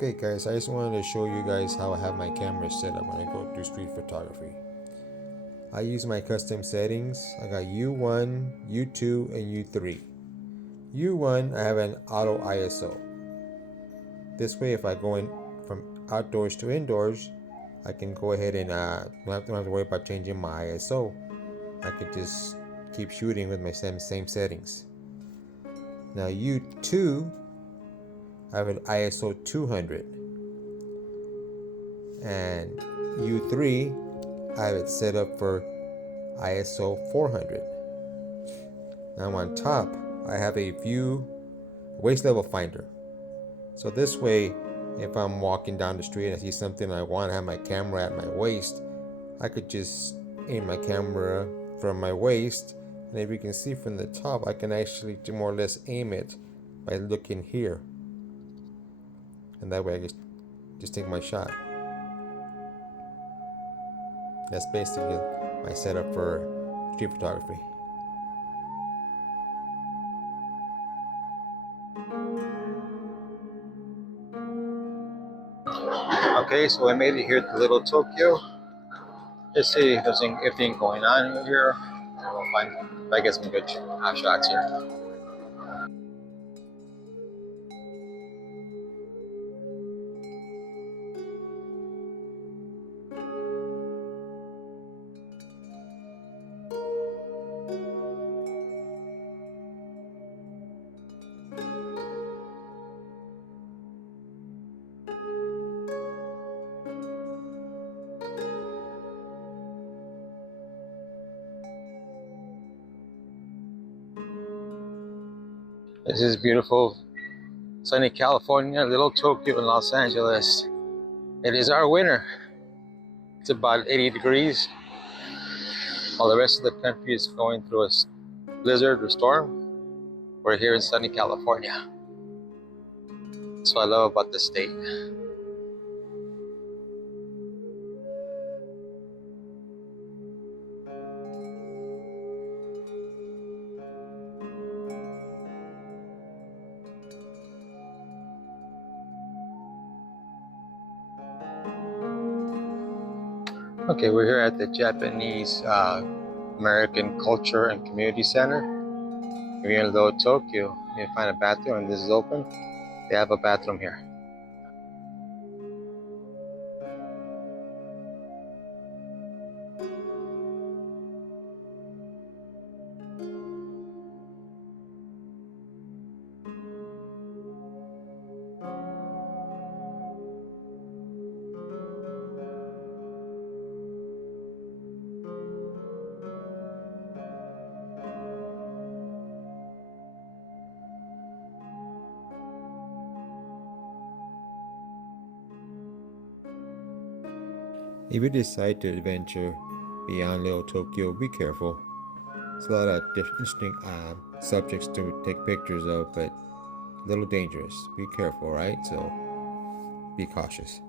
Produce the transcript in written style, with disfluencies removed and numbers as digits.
Okay guys, I just wanted to show you guys how I have my camera set up when I go do street photography. I use my custom settings. I got U1, U2, and U3. U1, I have an auto ISO. This way if I go in from outdoors to indoors, I can go ahead and don't have to worry about changing my ISO. I could just keep shooting with my same settings. Now U2, I have an ISO 200. And U3, I have it set up for ISO 400. Now on top, I have a view waist level finder. So this way, if I'm walking down the street and I see something I want to have my camera at my waist, I could just aim my camera from my waist, and if you can see from the top, I can actually more or less aim it by looking here. And that way I just take my shot. That's basically my setup for street photography. Okay, so I made it here to Little Tokyo. Let's see if there's anything going on here. We'll find if I get some good shots here. This is beautiful, sunny California, Little Tokyo, and Los Angeles. It is our winter. It's about 80 degrees, while the rest of the country is going through a blizzard or storm. We're here in sunny California. That's what I love about the state. Okay, we're here at the Japanese American Culture and Community Center. If you're in Little Tokyo, you can find a bathroom, and this is open. They have a bathroom here. If you decide to adventure beyond Little Tokyo, be careful. It's a lot of interesting subjects to take pictures of, but a little dangerous. Be careful, right? So be cautious.